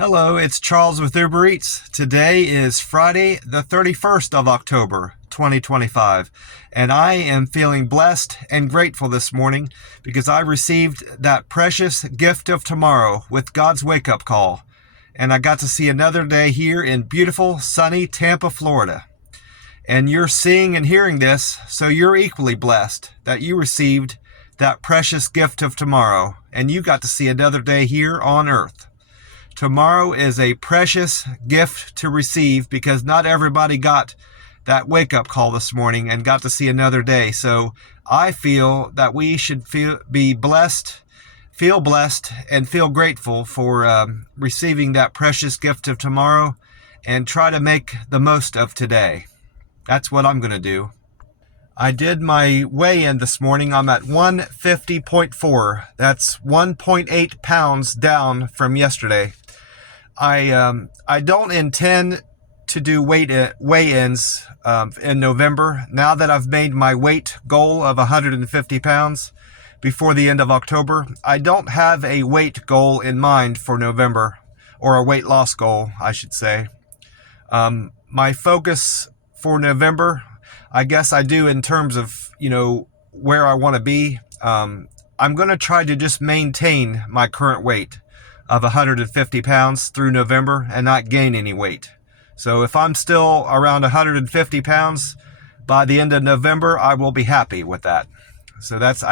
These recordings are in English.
Hello, it's Charles with Uber Eats. Today is Friday, the 31st of October, 2025, and I am feeling blessed and grateful this morning because I received that precious gift of tomorrow with God's wake-up call, and I got to see another day here in beautiful, sunny Tampa, Florida. And you're seeing and hearing this, so you're equally blessed that you received that precious gift of tomorrow, and you got to see another day here on earth. Tomorrow is a precious gift to receive because not everybody got that wake-up call this morning and got to see another day. So I feel that we should feel blessed, and feel grateful for receiving that precious gift of tomorrow and try to make the most of today. That's what I'm going to do. I did my weigh-in this morning. I'm at 150.4. That's 1.8 pounds down from yesterday. I don't intend to do weigh-ins in November. Now that I've made my weight goal of 150 pounds before the end of October, I don't have a weight goal in mind for November, or a weight loss goal, I should say. My focus for November, I guess I do in terms of, where I want to be. I'm going to try to just maintain my current weight of 150 pounds through November and not gain any weight. So if I'm still around 150 pounds by the end of November, I will be happy with that. So that's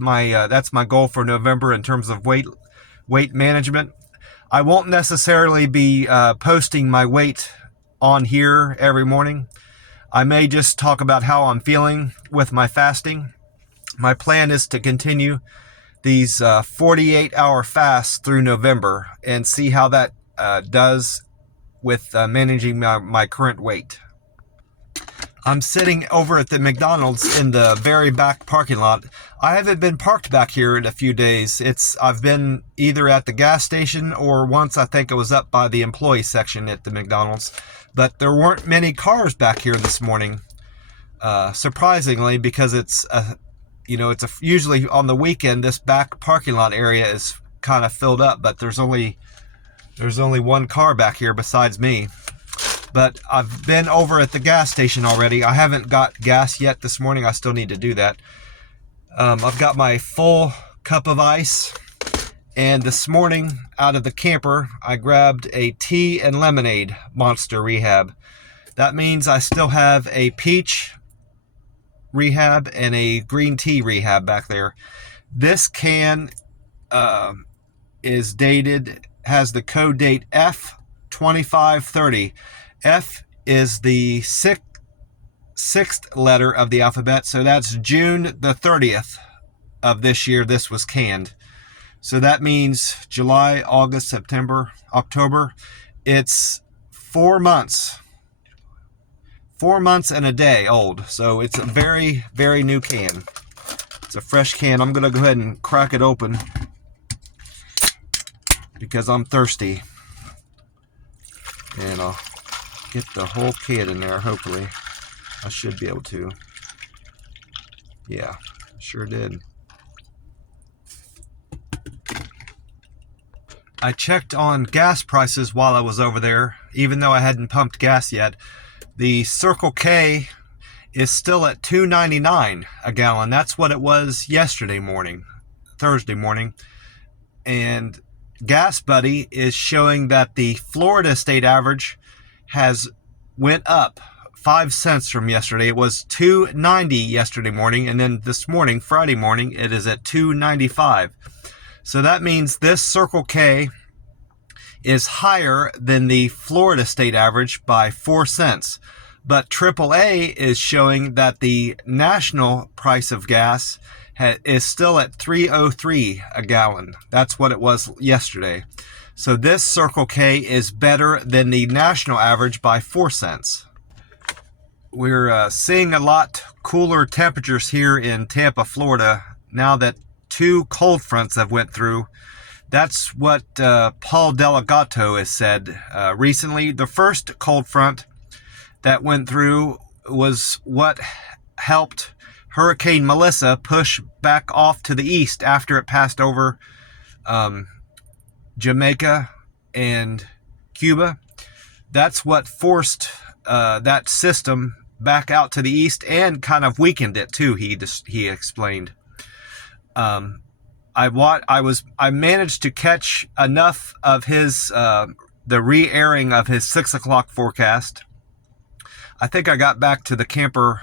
my goal for November in terms of weight management. I won't necessarily be posting my weight on here every morning. I may just talk about how I'm feeling with my fasting. My plan is to continue these 48-hour fasts through November and see how that does with managing my current weight. I'm sitting over at the McDonald's in the very back parking lot. I haven't been parked back here in a few days. I've been either at the gas station or once I think I was up by the employee section at the McDonald's. But there weren't many cars back here this morning, surprisingly, because it's usually on the weekend this back parking lot area is kind of filled up, but there's only one car back here besides me. But I've been over at the gas station already. I haven't got gas yet this morning. I still need to do that. I've got my full cup of ice, and this morning out of the camper I grabbed a tea and lemonade Monster Rehab. That means I still have a peach Rehab and a green tea Rehab back there. This can is dated, has the code date F2530. F is the sixth letter of the alphabet, so that's June the 30th of this year this was canned. So that means July, August, September, October. It's 4 months. 4 months and a day old. So it's a very, very new can. It's a fresh can. I'm going to go ahead and crack it open because I'm thirsty. And I'll get the whole can in there, hopefully. I should be able to. Yeah, sure did. I checked on gas prices while I was over there, even though I hadn't pumped gas yet. The Circle K is still at $2.99 a gallon. That's what it was Thursday morning. And Gas Buddy is showing that the Florida state average has went up 5 cents from yesterday. It was $2.90 yesterday morning, and then this morning, Friday morning, it is at $2.95. So that means this Circle K is higher than the Florida state average by 4 cents. But AAA is showing that the national price of gas is still at $3.03 a gallon. That's what it was yesterday. So this Circle K is better than the national average by 4 cents. We're seeing a lot cooler temperatures here in Tampa, Florida, now that 2 cold fronts have went through. That's what Paul Delegato has said recently. The first cold front that went through was what helped Hurricane Melissa push back off to the east after it passed over Jamaica and Cuba. That's what forced that system back out to the east and kind of weakened it too. He explained. I managed to catch enough of his the re-airing of his 6 o'clock forecast. I think I got back to the camper.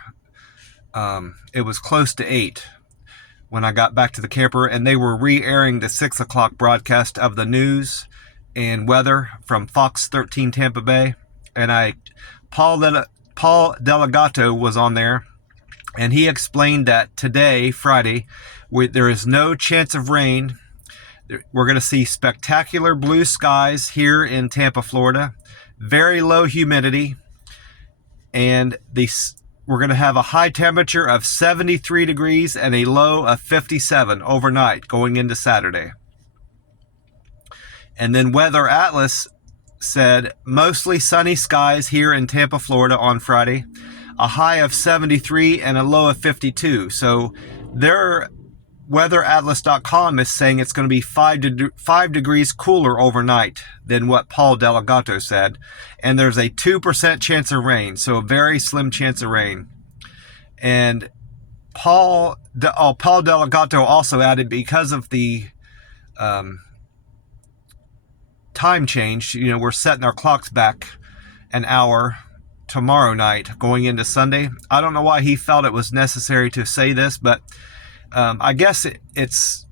It was close to 8 when I got back to the camper, and they were re-airing the 6 o'clock broadcast of the news and weather from Fox 13 Tampa Bay. And Paul Delegato was on there, and he explained that today, Friday, there is no chance of rain. We're going to see spectacular blue skies here in Tampa, Florida, very low humidity, and we're going to have a high temperature of 73 degrees and a low of 57 overnight going into Saturday. And then Weather Atlas said mostly sunny skies here in Tampa, Florida on Friday, a high of 73 and a low of 52. So their weatheratlas.com is saying it's going to be 5 degrees cooler overnight than what Paul Delegato said. And there's a 2% chance of rain, so a very slim chance of rain. And Paul Delegato also added, because of the time change, we're setting our clocks back an hour tomorrow night going into Sunday. I don't know why he felt it was necessary to say this, but I guess it's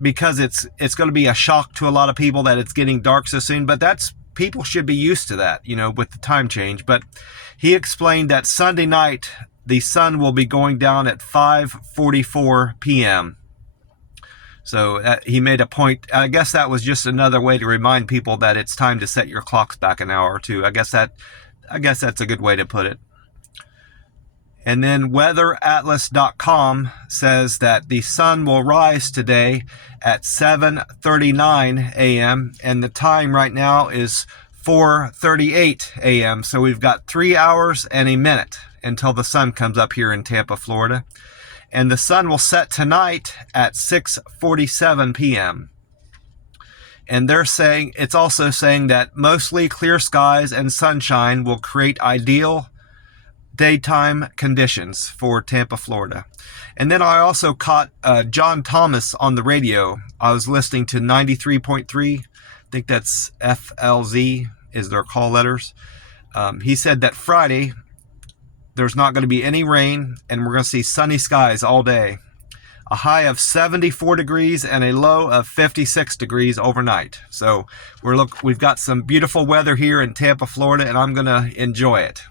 because it's going to be a shock to a lot of people that it's getting dark so soon, but people should be used to that, with the time change. But he explained that Sunday night the sun will be going down at 5:44 p.m. So he made a point. I guess that was just another way to remind people that it's time to set your clocks back an hour or two. I guess that's a good way to put it. And then weatheratlas.com says that the sun will rise today at 7:39 a.m. and the time right now is 4:38 a.m. So we've got 3 hours and a minute until the sun comes up here in Tampa, Florida. And the sun will set tonight at 6:47 p.m. And it's also saying that mostly clear skies and sunshine will create ideal daytime conditions for Tampa, Florida. And then I also caught John Thomas on the radio. I was listening to 93.3. I think that's FLZ is their call letters. He said that Friday there's not going to be any rain, and we're going to see sunny skies all day. A high of 74 degrees and a low of 56 degrees overnight. So we've got some beautiful weather here in Tampa, Florida, and I'm going to enjoy it.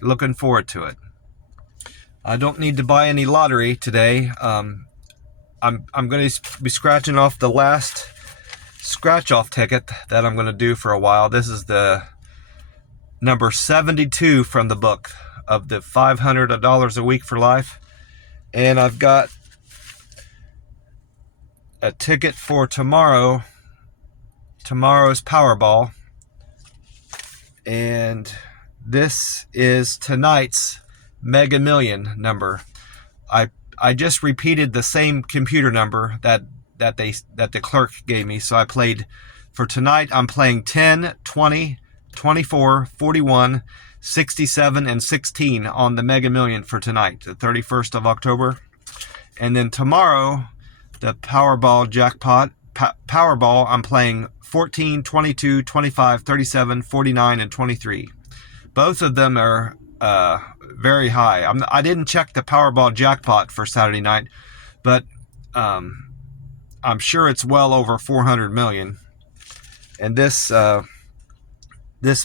Looking forward to it. I don't need to buy any lottery today. I'm going to be scratching off the last scratch-off ticket that I'm going to do for a while. This is the number 72 from the book of the $500 a week for life. And I've got a ticket for tomorrow's Powerball. And this is tonight's Mega Million number. I just repeated the same computer number that the clerk gave me. So I played for tonight. I'm playing 10, 20, 24, 41, 67, and 16 on the Mega Million for tonight, the 31st of October. And then tomorrow, the Powerball jackpot, Powerball, I'm playing 14, 22, 25, 37, 49, and 23. Both of them are very high. I didn't check the Powerball jackpot for Saturday night, but I'm sure it's well over 400 million. And this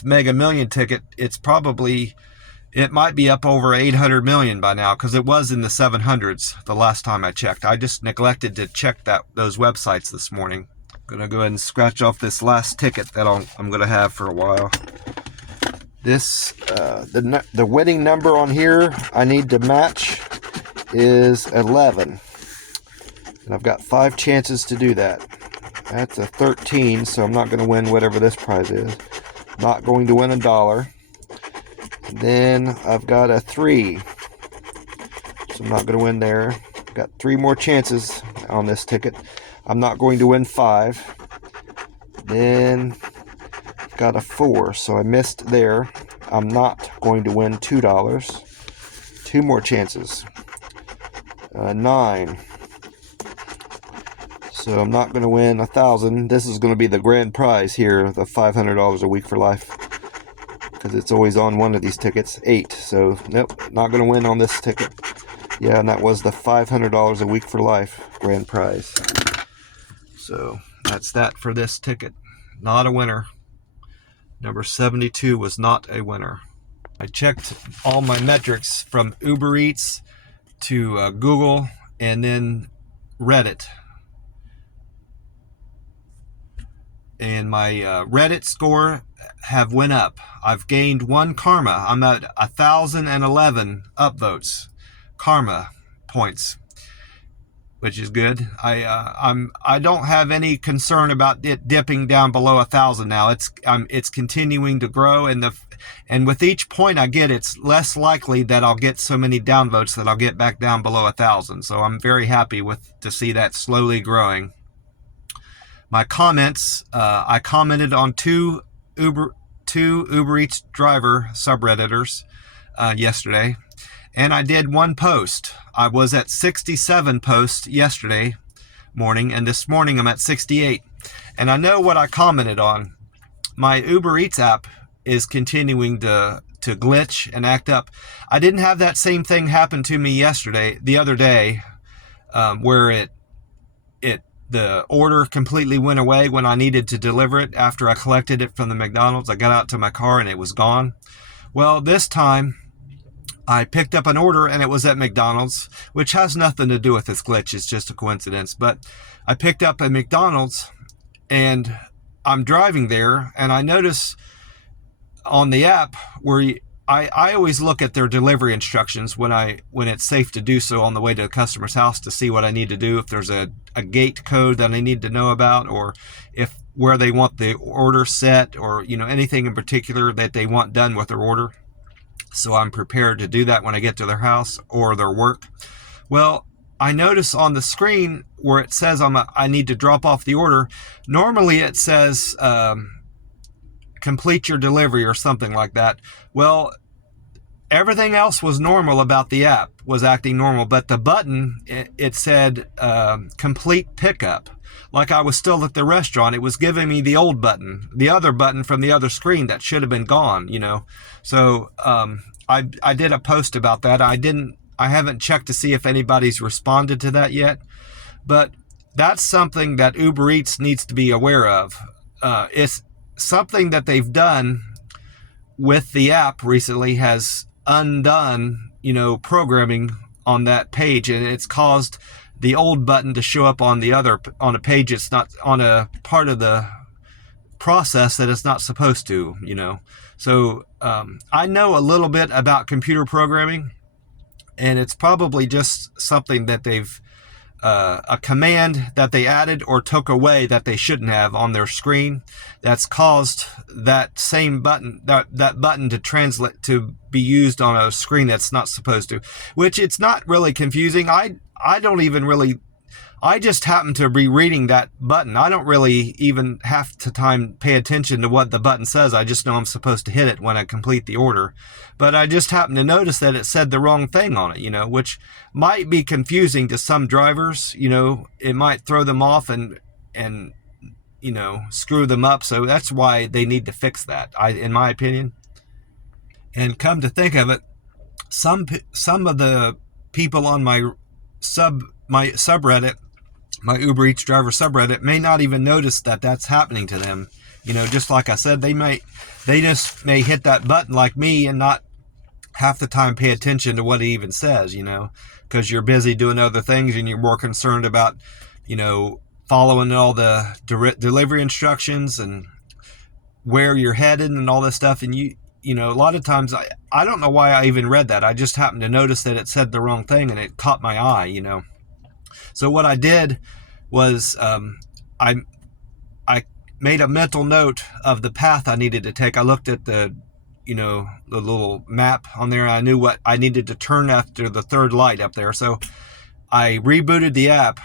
Mega Million ticket, it might be up over 800 million by now, because it was in the 700s the last time I checked. I just neglected to check those websites this morning. I'm gonna go ahead and scratch off this last ticket that I'm gonna have for a while. The winning number on here I need to match is 11, and I've got 5 chances to do that. That's a 13, so I'm not going to win whatever this prize is. Not going to win $1. And then I've got a 3, so I'm not going to win there. I've got 3 more chances on this ticket. I'm not going to win 5. Then got a 4, so I missed there. I'm not going to win $2. 2 more chances. 9. So I'm not going to win 1,000. This is going to be the grand prize here, the $500 a week for life, because it's always on one of these tickets. 8. So nope, not going to win on this ticket. Yeah, and that was the $500 a week for life grand prize. So that's that for this ticket. Not a winner. Number 72 was not a winner. I checked all my metrics from Uber Eats to Google and then Reddit. And my Reddit score have went up. I've gained 1 karma. I'm at 1,011 upvotes, karma points, which is good. I don't have any concern about it dipping down below 1,000 now. It's continuing to grow, and with each point I get, it's less likely that I'll get so many downvotes that I'll get back down below 1,000. So I'm very happy to see that slowly growing. My comments, I commented on two Uber Eats driver subredditors yesterday, and I did 1 post. I was at 67 posts yesterday morning, and this morning I'm at 68. And I know what I commented on. My Uber Eats app is continuing to glitch and act up. I didn't have that same thing happen to me the other day, where the order completely went away when I needed to deliver it after I collected it from the McDonald's. I got out to my car and it was gone. Well, this time I picked up an order and it was at McDonald's, which has nothing to do with this glitch. It's just a coincidence. But I picked up a McDonald's and I'm driving there, and I notice on the app where I always look at their delivery instructions when it's safe to do so on the way to a customer's house to see what I need to do, if there's a gate code that I need to know about, or where they want the order set, or anything in particular that they want done with their order. So I'm prepared to do that when I get to their house or their work. Well, I notice on the screen where it says I need to drop off the order, normally it says complete your delivery or something like that. Well, everything else was normal about the app, was acting normal, but the button, it said complete pickup, like I was still at the restaurant. It was giving me the old button, the other button from the other screen that should have been gone, So I did a post about that. I haven't checked to see if anybody's responded to that yet, but that's something that Uber Eats needs to be aware of. It's something that they've done with the app recently, has undone, programming on that page, and it's caused the old button to show up on a page. It's not on a part of the process that it's not supposed to, So I know a little bit about computer programming, and it's probably just something that they've a command that they added or took away that they shouldn't have on their screen, that's caused that same button, that button to translate to be used on a screen that's not supposed to, which it's not really confusing. I don't even really, I just happen to be reading that button. I don't really even have to pay attention to what the button says. I just know I'm supposed to hit it when I complete the order. But I just happened to notice that it said the wrong thing on it, which might be confusing to some drivers. It might throw them off and screw them up. So that's why they need to fix that, in my opinion. And come to think of it, some of the people on my subreddit, my Uber Eats driver subreddit, may not even notice that that's happening to them. Just like I said, they just may hit that button like me and not half the time pay attention to what it even says, because you're busy doing other things and you're more concerned about, following all the delivery instructions and where you're headed and all this stuff. And a lot of times I don't know why I even read that. I just happened to notice that it said the wrong thing and it caught my eye, So what I did was I made a mental note of the path I needed to take. I looked at the little map on there. I knew what I needed to turn after the third light up there. So I rebooted the app.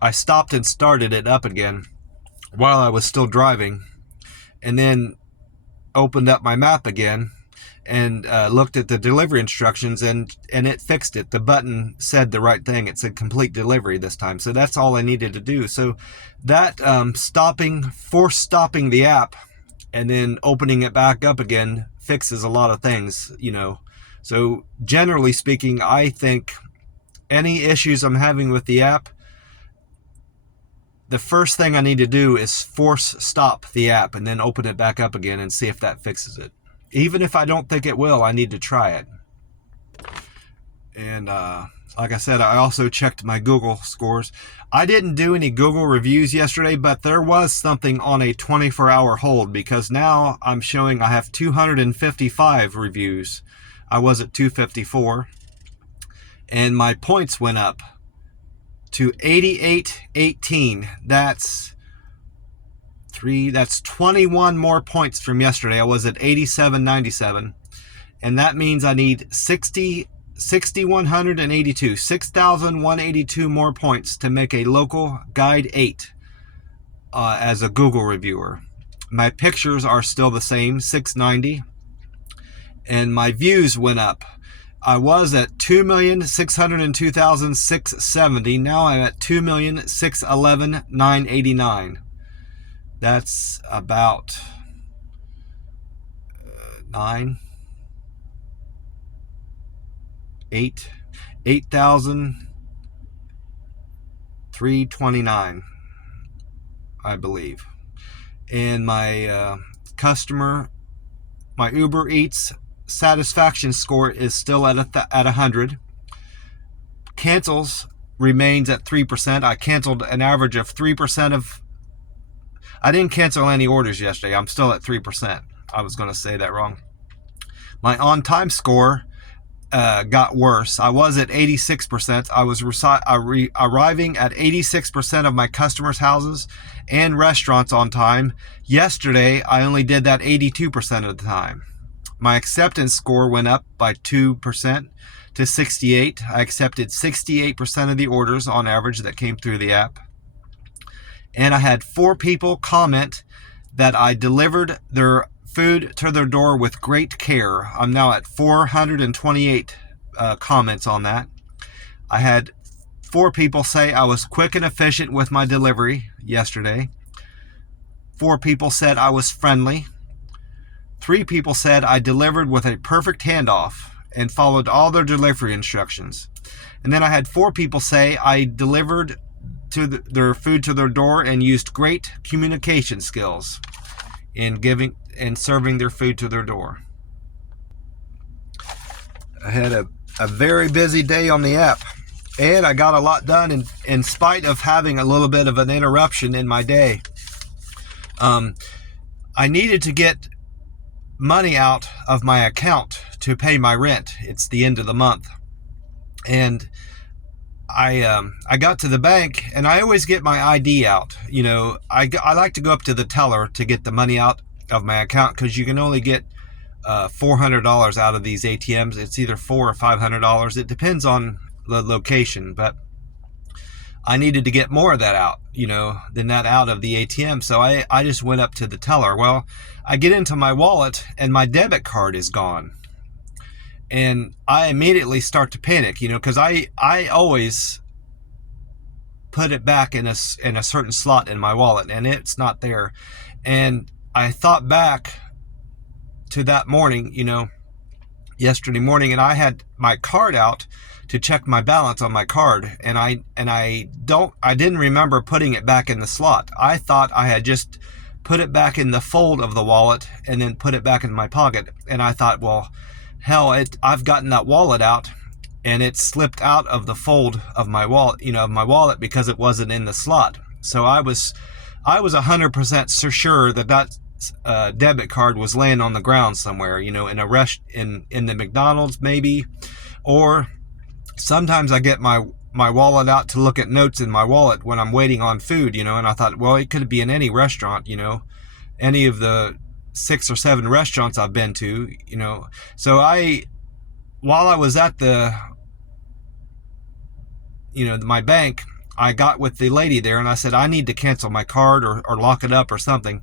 I stopped and started it up again while I was still driving. And then opened up my map again and looked at the delivery instructions, and it fixed it. The button said the right thing. It said complete delivery this time. So that's all I needed to do. So that force stopping the app and then opening it back up again fixes a lot of things, So generally speaking, I think any issues I'm having with the app, the first thing I need to do is force stop the app and then open it back up again and see if that fixes it. Even if I don't think it will, I need to try it. And like I said, I also checked my Google scores. I didn't do any Google reviews yesterday, but there was something on a 24-hour hold, because now I'm showing I have 255 reviews. I was at 254. And my points went up to 8818. That's 21 more points from yesterday. I was at 8797, and that means I need 6,182 more points to make a local guide 8 as a Google reviewer. My pictures are still the same, 690, and my views went up. I was at 2,602,670. Now I'm at 2,611,989. That's about 8,329, I believe. And my my Uber Eats satisfaction score is still at 100. Cancels remains at 3%. I canceled an average of 3% of. I didn't cancel any orders yesterday. I'm still at 3%. I was going to say that wrong. My on-time score got worse. I was at 86%. I was arriving at 86% of my customers' houses and restaurants on time. Yesterday, I only did that 82% of the time. My acceptance score went up by 2% to 68. I accepted 68% of the orders on average that came through the app. And I had 4 people comment that I delivered their food to their door with great care. I'm now at 428 comments on that. I had 4 people say I was quick and efficient with my delivery yesterday. 4 people said I was friendly. 3 people said I delivered with a perfect handoff and followed all their delivery instructions. And then I had 4 people say I delivered their food to their door and used great communication skills in giving and serving their food to their door. I had a very busy day on the app, and I got a lot done in spite of having a little bit of an interruption in my day. I needed to get money out of my account to pay my rent. It's the end of the month, and I got to the bank, and I always get my ID out. I like to go up to the teller to get the money out of my account, because you can only get $400 out of these ATMs. It's either $400 or $500. It depends on the location, but I needed to get more of that out, than that out of the ATM. So I just went up to the teller. Well, I get into my wallet, and my debit card is gone. And I immediately start to panic, because I always put it back in a certain slot in my wallet, and it's not there. And I thought back to that morning, yesterday morning, and I had my card out to check my balance on my card, and I didn't remember putting it back in the slot. I thought I had just put it back in the fold of the wallet and then put it back in my pocket. And I thought, well, hell, I've gotten that wallet out, and it slipped out of the fold of my wallet, because it wasn't in the slot. So I was 100% sure that debit card was laying on the ground somewhere, in a in the McDonald's maybe, or sometimes I get my wallet out to look at notes in my wallet when I'm waiting on food, and I thought, well, it could be in any restaurant, any of the 6 or 7 restaurants I've been to, So while I was at my bank, I got with the lady there, and I said, I need to cancel my card or lock it up or something.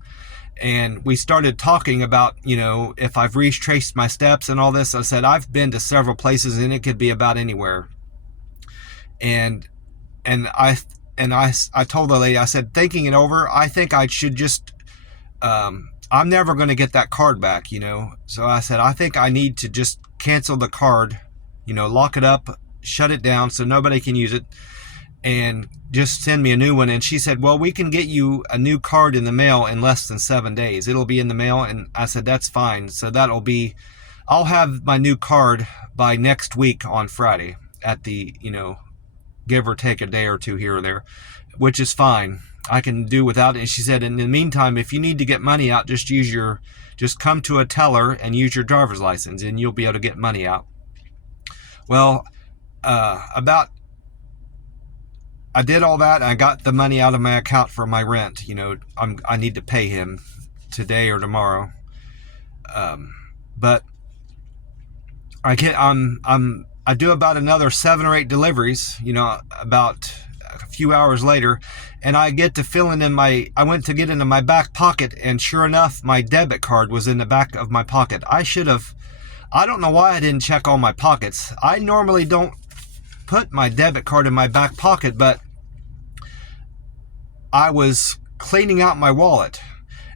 And we started talking about, if I've retraced my steps and all this. I said, I've been to several places and it could be about anywhere. And I told the lady, I said, thinking it over, I think I should just, I'm never going to get that card back, So I said, I think I need to just cancel the card, lock it up, shut it down so nobody can use it, and just send me a new one. And she said, well, we can get you a new card in the mail in less than 7 days. It'll be in the mail. And I said, that's fine. So I'll have my new card by next week on Friday at the, give or take a day or two here or there, which is fine. I can do without it. And she said, in the meantime, if you need to get money out, just come to a teller and use your driver's license and you'll be able to get money out. Well, I did all that. And I got the money out of my account for my rent. I need to pay him today or tomorrow. But I do about another 7 or 8 deliveries, about a few hours later, and I get to filling in I went to get into my back pocket, and sure enough, my debit card was in the back of my pocket. I don't know why I didn't check all my pockets. I normally don't put my debit card in my back pocket, but I was cleaning out my wallet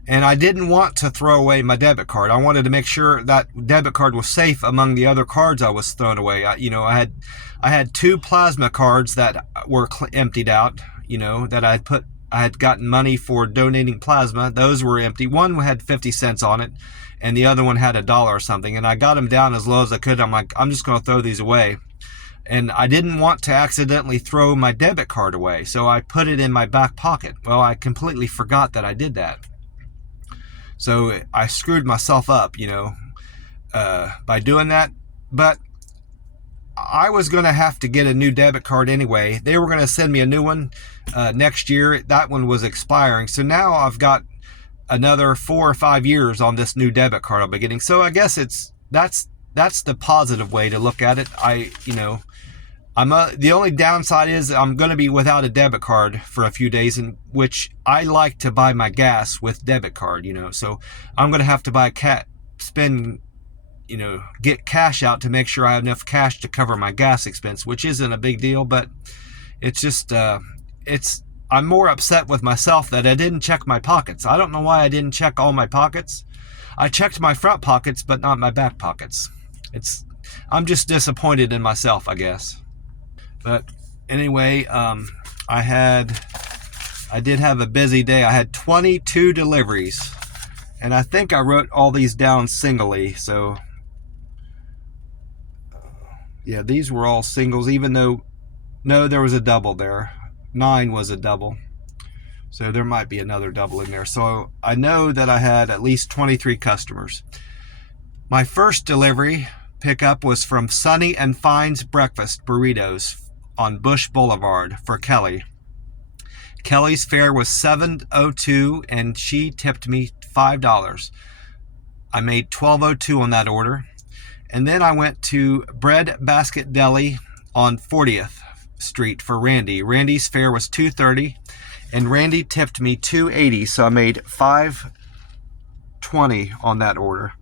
and I didn't want to throw away my debit card. I wanted to make sure that debit card was safe among the other cards I was throwing away. I had 2 plasma cards that were emptied out, that I had gotten money for donating plasma. Those were empty. One had 50 cents on it and the other one had $1 or something. And I got them down as low as I could. I'm like, I'm just going to throw these away. And I didn't want to accidentally throw my debit card away, so I put it in my back pocket. Well, I completely forgot that I did that. So I screwed myself up, by doing that. But I was going to have to get a new debit card anyway. They were going to send me a new one next year. That one was expiring. So now I've got another 4 or 5 years on this new debit card I'll be getting. So I guess that's the positive way to look at it. The only downside is I'm going to be without a debit card for a few days, in which I like to buy my gas with debit card, so I'm going to have to get cash out to make sure I have enough cash to cover my gas expense, which isn't a big deal, but it's just, I'm more upset with myself that I didn't check my pockets. I don't know why I didn't check all my pockets. I checked my front pockets, but not my back pockets. I'm just disappointed in myself, I guess. But anyway, I did have a busy day. I had 22 deliveries, and I think I wrote all these down singly. So yeah, these were all singles, even though, no, there was a double there. 9 was a double. So there might be another double in there. So I know that I had at least 23 customers. My first delivery pickup was from Sunny and Fine's Breakfast Burritos on Bush Boulevard for Kelly. Kelly's fare was $7.02 and she tipped me $5. I made $12.02 on that order. And then I went to Bread Basket Deli on 40th Street for Randy. Randy's fare was $2.30 and Randy tipped me $2.80, so I made $5.20 on that order.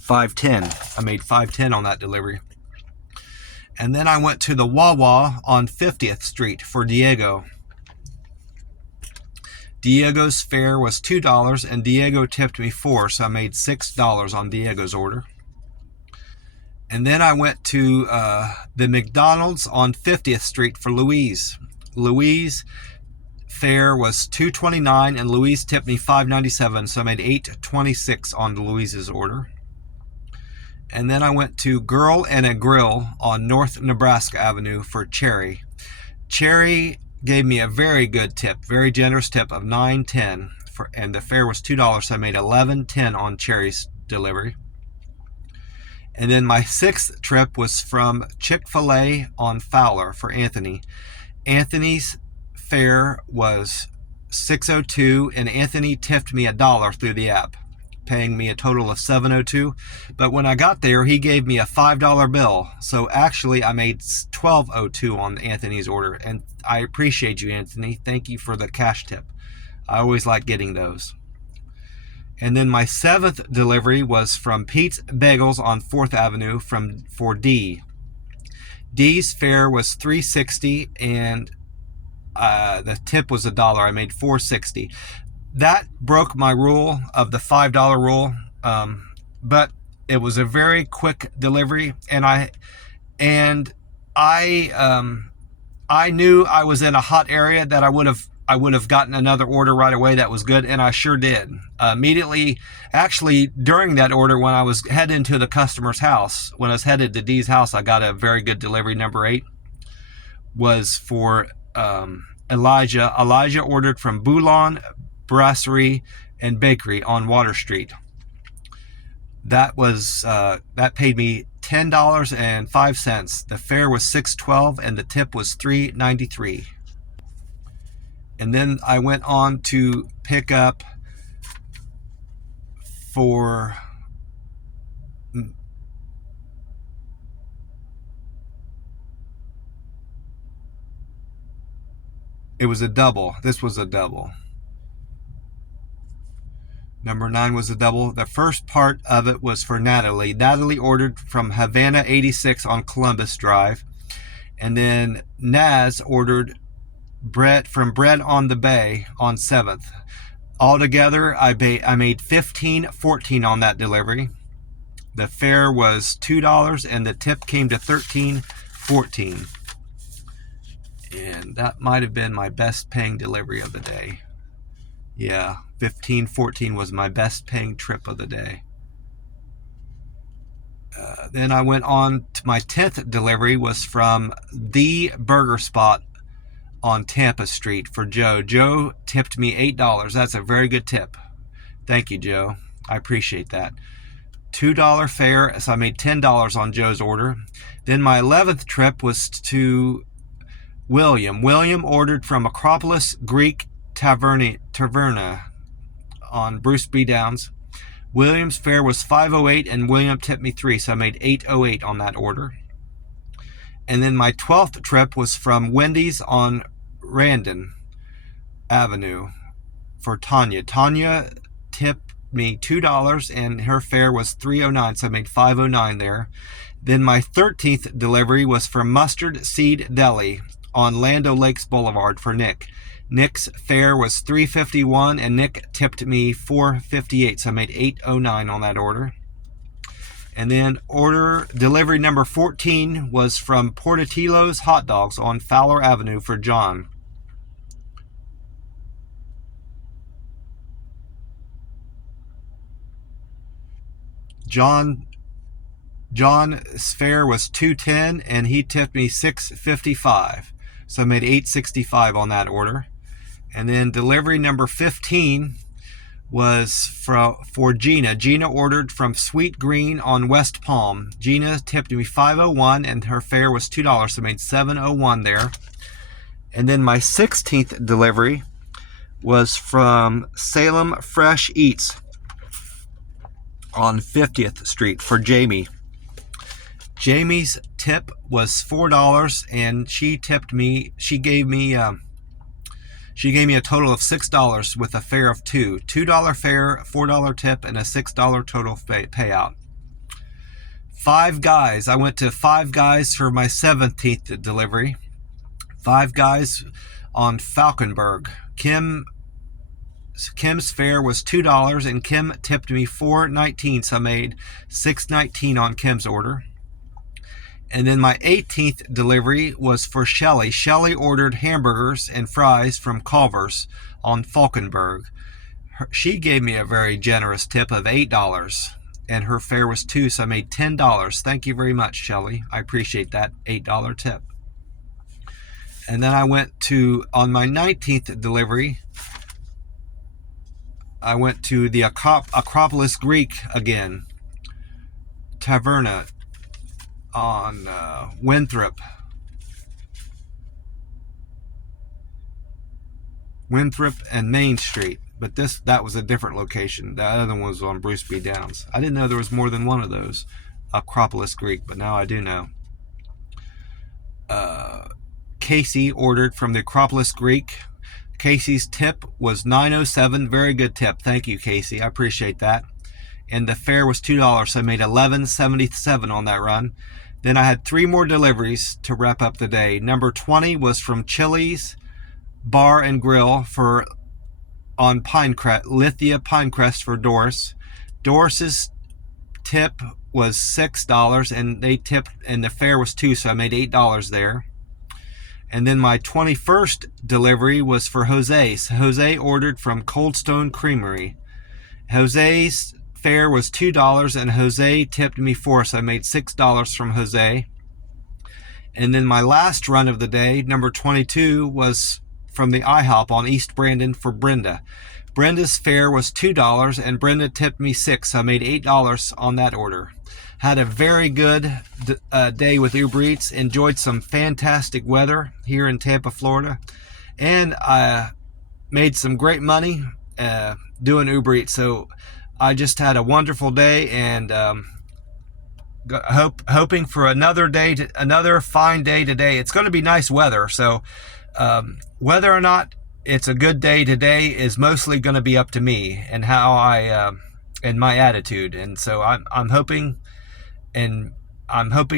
$5.10. I made $5.10 on that delivery. And then I went to the Wawa on 50th Street for Diego. Diego's fare was $2 and Diego tipped me $4, so I made $6 on Diego's order. And then I went to the McDonald's on 50th Street for Louise. Louise fare was $2.29 and Louise tipped me $5.97, so I made $8.26 on Louise's order. And then I went to Girl and a Grill on North Nebraska Avenue for Cherry. Cherry gave me a very good tip, very generous tip of $9.10, and the fare was $2, so I made $11.10 on Cherry's delivery. And then my 6th trip was from Chick-fil-A on Fowler for Anthony. Anthony's fare was $6.02, and Anthony tipped me $1 through the app, paying me a total of $7.02. But when I got there, he gave me a $5 bill. So actually, I made $12.02 on Anthony's order. And I appreciate you, Anthony. Thank you for the cash tip. I always like getting those. And then my 7th delivery was from Pete's Bagels on 4th Avenue for D. D's fare was $3.60 and the tip was $1. I made $4.60. That broke my rule of the $5 rule, but it was a very quick delivery, and I knew I was in a hot area that I would have gotten another order right away that was good, and I sure did. Immediately, actually, during that order, when I was heading to the customer's house, when I was headed to Dee's house, I got a very good delivery. Number 8 was for Elijah. Elijah ordered from Boulon Brasserie and Bakery on Water Street. That paid me $10.05. The fare was $6.12 and the tip was $3.93. And then I went on to pick up for it was a double. This was a double. Number 9 was a double. The first part of it was for Natalie. Natalie ordered from Havana 86 on Columbus Drive. And then Naz ordered from Bread on the Bay on 7th. Altogether, I made $15.14 on that delivery. The fare was $2 and the tip came to $13.14. And that might have been my best paying delivery of the day. Yeah, $15.14 was my best paying trip of the day. Then I went on to my 10th delivery was from The Burger Spot on Tampa Street for Joe. Joe tipped me $8. That's a very good tip. Thank you, Joe. I appreciate that. $2 fare, so I made $10 on Joe's order. Then my 11th trip was to William. William ordered from Acropolis Greek Taverna on Bruce B. Downs. William's fare was $5.08 and William tipped me $3, so I made $8.08 on that order. And then my 12th trip was from Wendy's on Randon Avenue for Tanya. Tanya tipped me $2 and her fare was $3.09, so I made $5.09 there. Then my 13th delivery was from Mustard Seed Deli on Land O'Lakes Boulevard for Nick. Nick's fare was $3.51 and Nick tipped me $4.58, so I made $8.09 on that order. And then delivery number 14 was from Portillo's Hot Dogs on Fowler Avenue for John. John's fare was $2.10 and he tipped me $6.55, so I made $8.65 on that order. And then delivery number 15 was for Gina. Gina ordered from Sweet Green on West Palm. Gina tipped me $5.01 and her fare was $2, so I made $7.01 there. And then my 16th delivery was from Salem Fresh Eats on 50th Street for Jamie. Jamie's tip was $4 and she gave me a total of $6 with a fare of $2 fare, $4 tip, and a $6 total payout. Five Guys. I went to Five Guys for my 17th delivery. Five Guys on Falkenberg. Kim's fare was $2 and Kim tipped me $4.19, so I made $6.19 on Kim's order. And then my 18th delivery was for Shelly. Shelly ordered hamburgers and fries from Culver's on Falkenberg. She gave me a very generous tip of $8 and her fare was $2, so I made $10. Thank you very much, Shelly. I appreciate that $8 tip. And then I went on my 19th delivery, I went to the Acropolis Greek again, Taverna on Winthrop and Main Street, but that was a different location. The other one was on Bruce B. Downs. I didn't know there was more than one of those Acropolis Greek, but now I do know. Casey ordered from the Acropolis Greek. Casey's tip was $9.07. Very good tip. Thank you, Casey. I appreciate that. And the fare was $2, so I made $11.77 on that run. Then I had 3 more deliveries to wrap up the day. Number 20 was from Chili's Bar and Grill on Pinecrest, Lithia Pinecrest for Doris. Doris's tip was $6, and they tipped, and the fare was $2, so I made $8 there. And then my 21st delivery was for Jose. So Jose ordered from Cold Stone Creamery. Jose's fare was $2, and Jose tipped me $4, so I made $6 from Jose. And then my last run of the day, number 22, was from the IHOP on East Brandon for Brenda. Brenda's fare was $2, and Brenda tipped me $6, so I made $8 on that order. Had a very good day with Uber Eats. Enjoyed some fantastic weather here in Tampa, Florida. And I made some great money doing Uber Eats. So I just had a wonderful day, and hoping for another day, another fine day today. It's going to be nice weather. So whether or not it's a good day today is mostly going to be up to me and how and my attitude. And so I'm hoping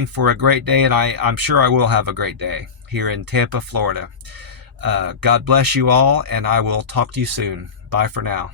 for a great day, and I'm sure I will have a great day here in Tampa, Florida. God bless you all, and I will talk to you soon. Bye for now.